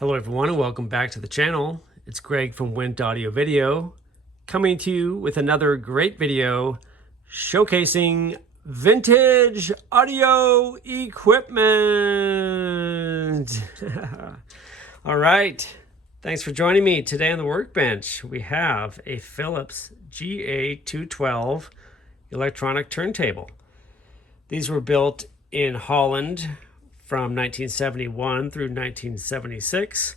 Hello everyone and welcome back to the channel. It's Greg from Wint Audio Video coming to you with another great video showcasing vintage audio equipment. All right, thanks for joining me. Today on the workbench we have a Philips GA-212 electronic turntable. These were built in Holland from 1971 through 1976,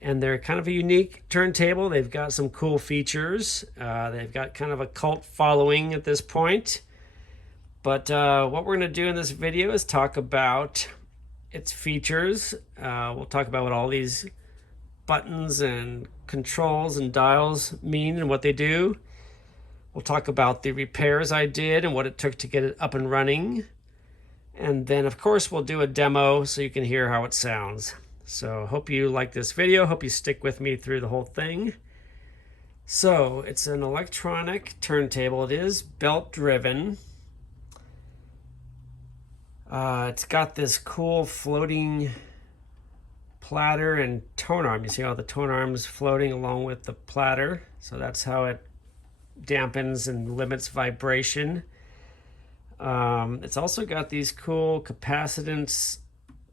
and they're kind of a unique turntable. They've got some cool features. They've got kind of a cult following at this point, but what we're going to do in this video is talk about its features. We'll talk about what all these buttons and controls and dials mean and what they do. We'll talk about the repairs I did and what it took to get it up and running. And then, of course, we'll do a demo so you can hear how it sounds. So hope you like this video. Hope you stick with me through the whole thing. So it's an electronic turntable. It is belt driven. It's got this cool floating platter and tone arm. You see all the tone arms floating along with the platter. So that's how it dampens and limits vibration. It's also got these cool capacitance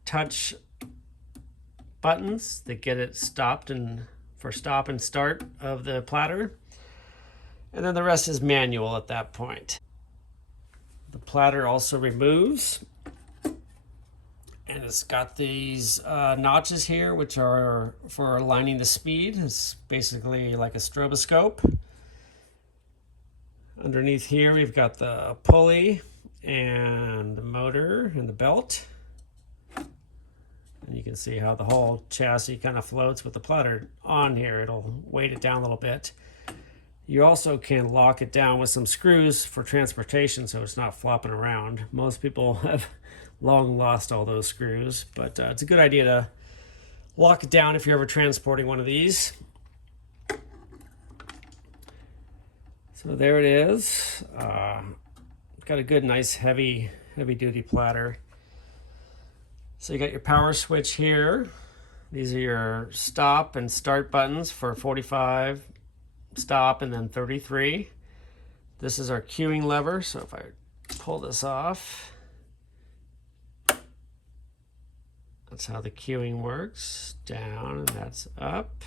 touch buttons that get it stopped and for stop and start of the platter. And then the rest is manual at that point. The platter also removes. And it's got these notches here, which are for aligning the speed. It's basically like a stroboscope. Underneath here, we've got the pulley and the motor and the belt. And you can see how the whole chassis kind of floats with the platter on here. It'll weight it down a little bit. You also can lock it down with some screws for transportation so it's not flopping around. Most people have long lost all those screws, but it's a good idea to lock it down if you're ever transporting one of these. So there it is. Got a good, nice, heavy duty platter. So you got your power switch here. These are your stop and start buttons for 45, stop, and then 33. This is our cueing lever. So if I pull this off, that's how the cueing works. Down, and that's up.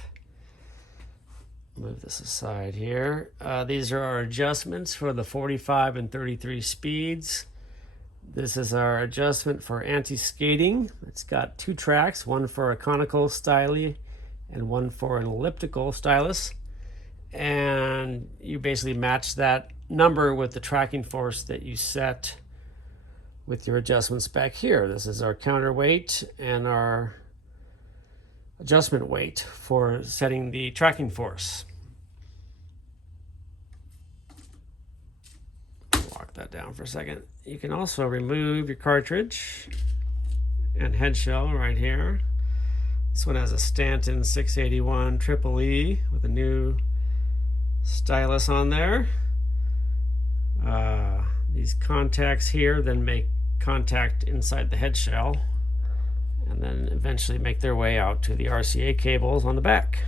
Move this aside here. These are our adjustments for the 45 and 33 speeds. This is our adjustment for anti-skating. It's got two tracks, one for a conical style and one for an elliptical stylus. And you basically match that number with the tracking force that you set with your adjustments back here. This is our counterweight and our adjustment weight for setting the tracking force. Lock that down for a second. You can also remove your cartridge and head shell right here. This one has a Stanton 681 Triple E with a new stylus on there. These contacts here then make contact inside the head shell, and then eventually make their way out to the RCA cables on the back.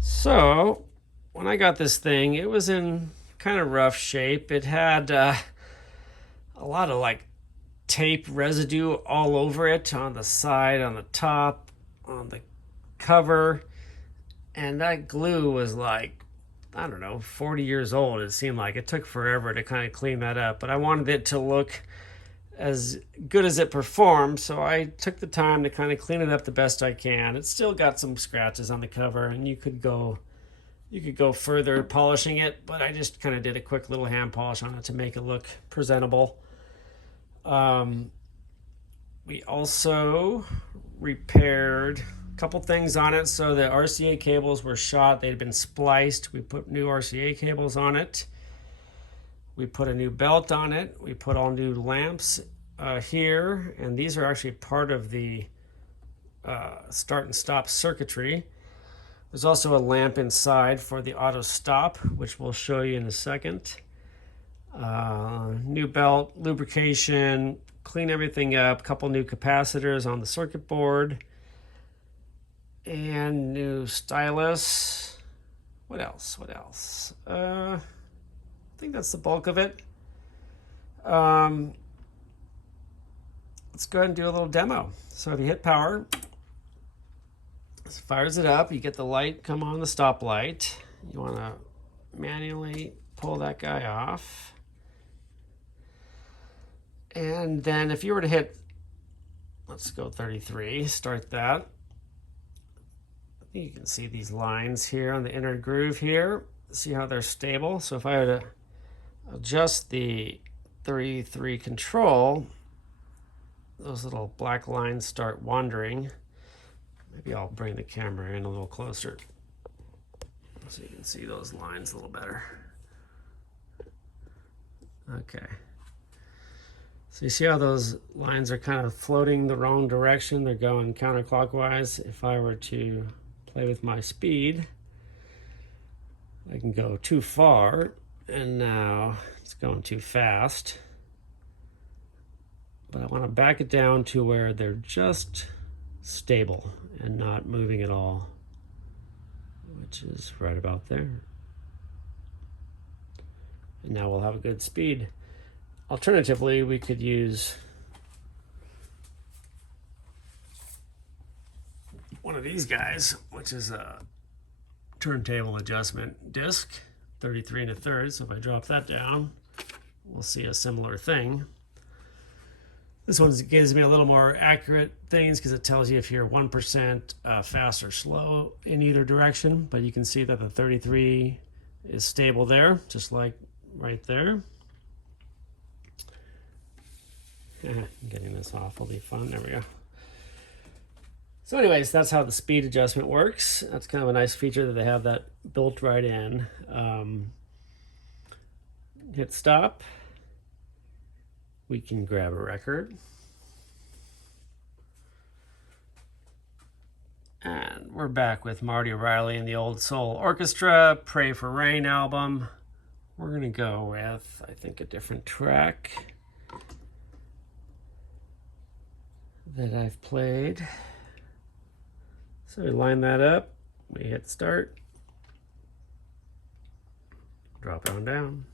So when I got this thing, it was in kind of rough shape. It had a lot of like tape residue all over it, on the side, on the top, on the cover, and that glue was like, I don't know, 40 years old. It seemed like it took forever to kind of clean that up, but I wanted it to look as good as it performed, so I took the time to kind of clean it up the best I can. It's still got some scratches on the cover, and you could go further polishing it, but I just kind of did a quick little hand polish on it to make it look presentable. We also repaired a couple things on it. So the RCA cables were shot, they'd been spliced. We put new RCA cables on it. We put a new belt on it. We put all new lamps here, and these are actually part of the start and stop circuitry. There's also a lamp inside for the auto stop, which we'll show you in a second. New belt, lubrication, clean everything up, couple new capacitors on the circuit board. And new stylus. What else? What else? I think that's the bulk of it. Let's go ahead and do a little demo. So if you hit power, it fires it up. You get the light come on, the stop light. You want to manually pull that guy off. And then if you were to hit, let's go 33, start that. I think you can see these lines here on the inner groove here. See how they're stable? So if I were to adjust the 33 control, those little black lines start wandering. Maybe I'll bring the camera in a little closer so you can see those lines a little better. Okay. So you see how those lines are kind of floating the wrong direction? They're going counterclockwise. If I were to play with my speed, I can go too far, and now it's going too fast. But I want to back it down to where they're just stable and not moving at all, which is right about there. And now we'll have a good speed. Alternatively, we could use one of these guys, which is a turntable adjustment disc, 33 1/3. So if I drop that down, we'll see a similar thing. This one gives me a little more accurate things because it tells you if you're 1% fast or slow in either direction. But you can see that the 33 is stable there, just like right there. Getting this off will be fun. There we go. So anyways, that's how the speed adjustment works. That's kind of a nice feature that they have that built right in. Hit stop. We can grab a record. And we're back with Marty O'Reilly and the Old Soul Orchestra, Pray for Rain album. We're going to go with, I think, a different track that I've played. So we line that up, we hit start, drop it on down.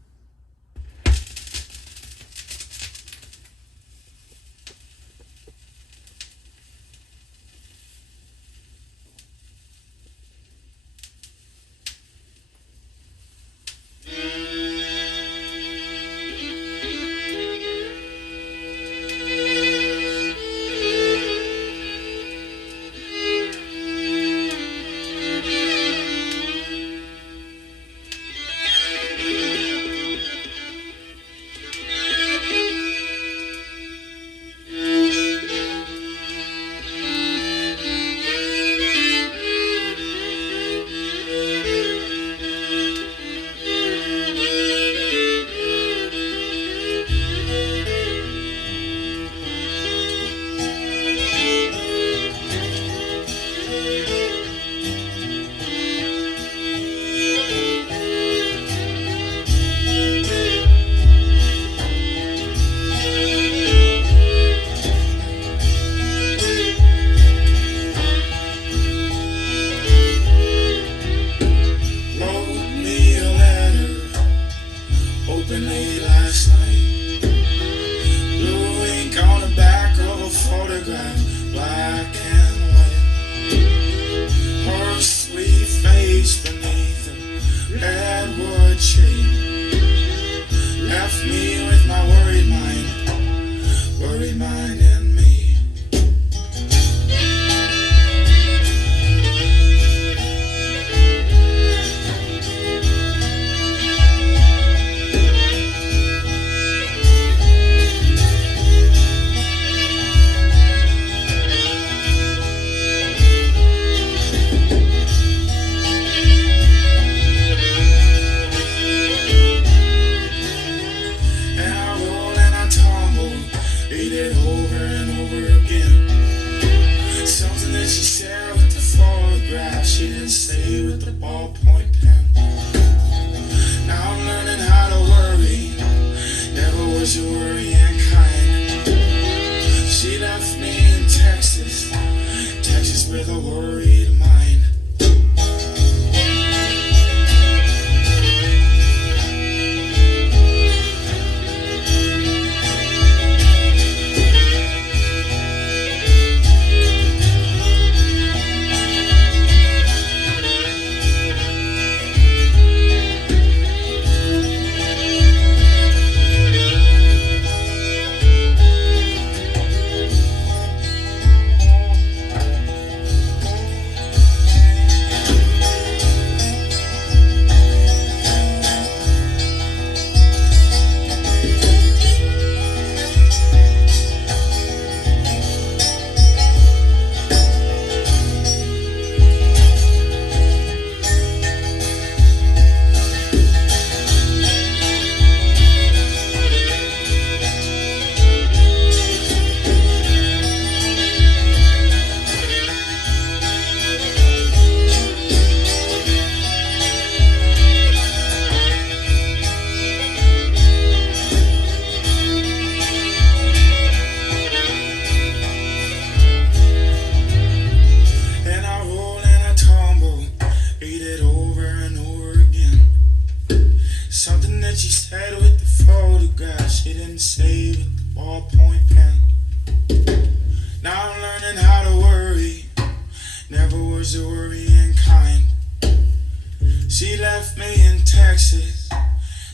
left me in Texas,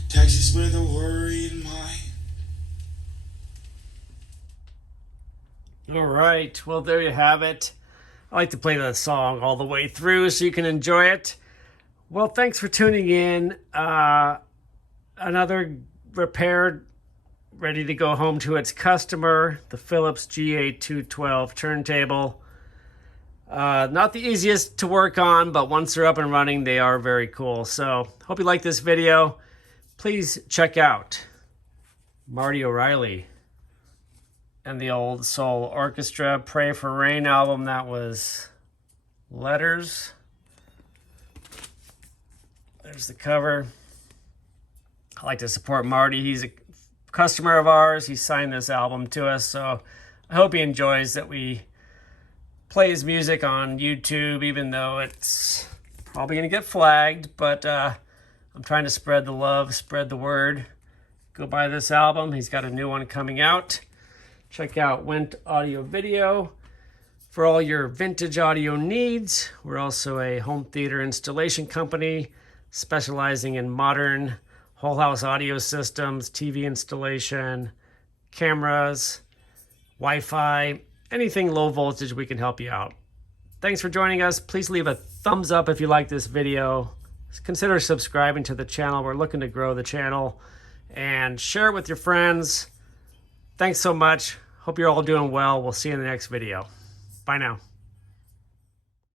Texas with a worried mind. All right, well, there you have it. I like to play the song all the way through so you can enjoy it. Well, thanks for tuning in. Another repair ready to go home to its customer, the Philips GA-212 turntable. Not the easiest to work on, but once they're up and running, they are very cool. So hope you like this video. Please check out Marty O'Reilly and the Old Soul Orchestra Pray for Rain album. That was letters. There's the cover. I like to support Marty. He's a customer of ours. He signed this album to us, so I hope he enjoys that we play his music on YouTube, even though it's probably going to get flagged. But I'm trying to spread the love, spread the word. Go buy this album. He's got a new one coming out. Check out Went Audio Video for all your vintage audio needs. We're also a home theater installation company specializing in modern whole house audio systems, TV installation, cameras, Wi-Fi, anything low voltage, we can help you out. Thanks for joining us. Please leave a thumbs up if you like this video. Consider subscribing to the channel. We're looking to grow the channel, and share it with your friends. Thanks so much. Hope you're all doing well. We'll see you in the next video. Bye now.